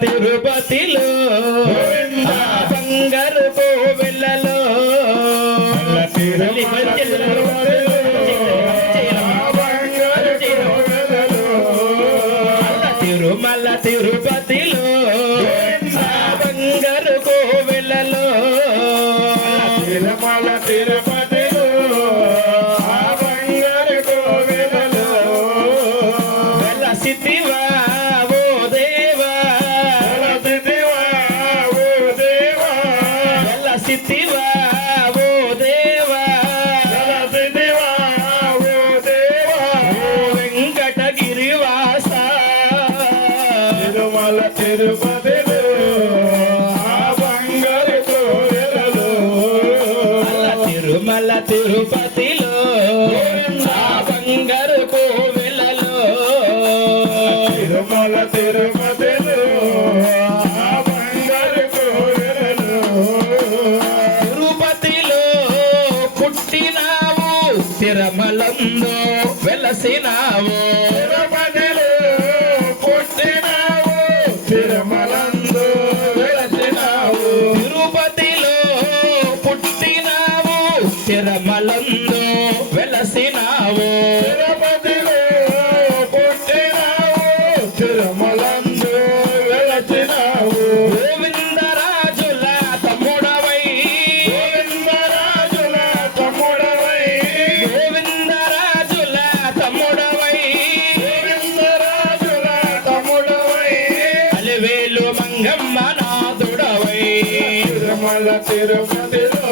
తిరుపతిలో బంగారు కోవెలలో తిరుమల తిరుపతిలో బంగారు కోవెలలో తిరుమల తిరుపతిలో బంగారు కోవెలలో వెలసితివా ఓ దేవా వెలసితివా ఓ దేవా వెలసితివా ఓ దేవా వెలసితివా ఓ దేవా వెంకటగిరివాస తిరుమల తిరుపతిలో బంగారు కోవెలలో తిరుమల తిరుపతిలో బంగారు కోవెలలో తిరుమల తిరుపతిలో బంగారు కోవెలలో తిరుపతిలో పుట్టినావు తిరుమలంలో వెలసినావు తిరుపతిలో పుట్టినావు తిరుమలందు వెలసినావు తిరుపతిలో పుట్టినావు తిరుమలంలో వెలసినావు తిరుపతిలో పుట్టినావు తిరుమలందు వెలసినావు గోవిందరాజుల తమ్ముడవై గోవిందరాజుల తమ్ముడవై గోవిందరాజుల తమ్ముడవై గోవిందరాజుల తమ్ముడవై అలివేలు మంగమ్మ నాదుడవై తిరుమల తిరుపతిలో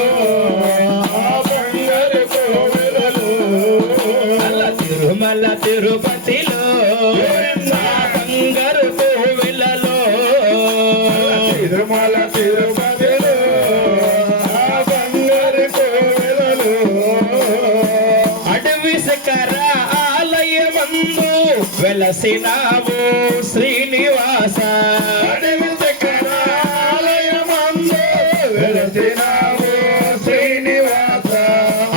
బంగారు కోవెలలో తిరుమల తిరుపతిలో బంగారు కోవెలలో తిరుమల తిరుపతిలో బంగారు కోవెలలో అడవి శిఖర ఆలయమందు వెలసినావు శ్రీనివాస అడవి శిఖరాలయమందు వెలసినావు శ్రీనివాస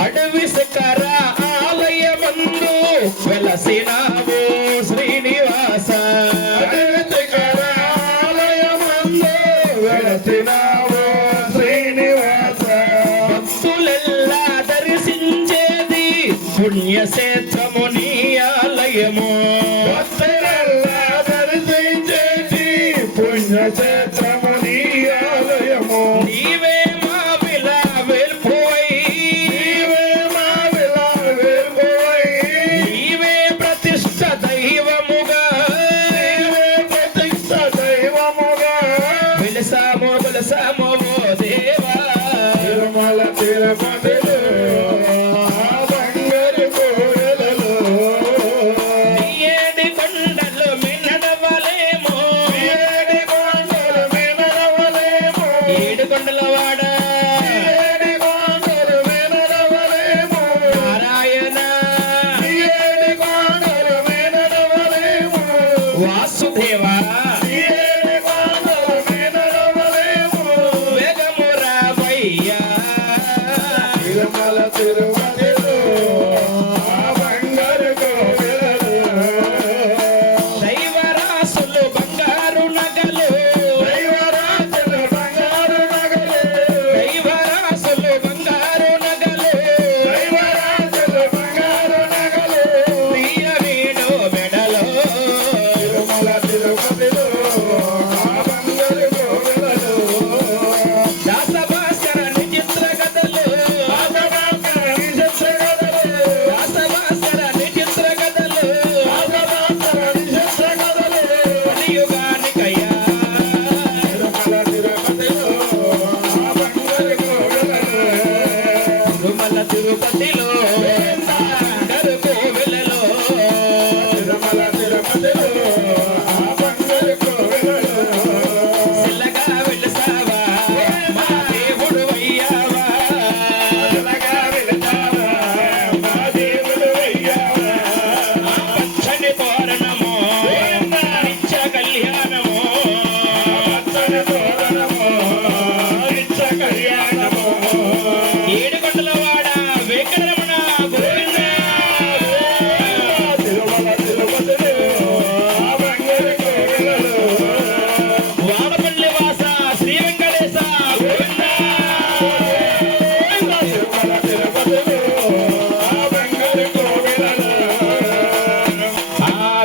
అడవి శిఖర ఆలయమందు వెలసినావు శ్రీనివాస అడవి శిఖరాలయమందు వెలసినావు శ్రీనివాస భక్తులెల్లా దర్శించేది పుణ్యక్షేత్రము నీ ఆలయము భక్తులెల్లా దర్శించేటి పుణ్యక్షేత్రము నీ ఆలయము నీవే మా విలా వెల్పువై నీవే మా విలాసముపై, నీవే ప్రతిష్ట దైవముగా నీవే ప్రతిష్ఠ దైవముగా వెలసాము వెలసాము ఓ దేవా తిరుమల తిరుపతిలో బంగారు కోవెలలో నీ ఏడి కొండలు మిన్నడవలేమో ఏడు కొండల మీద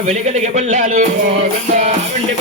వెలిగలిగే బల్లాలు గోవింద వెండి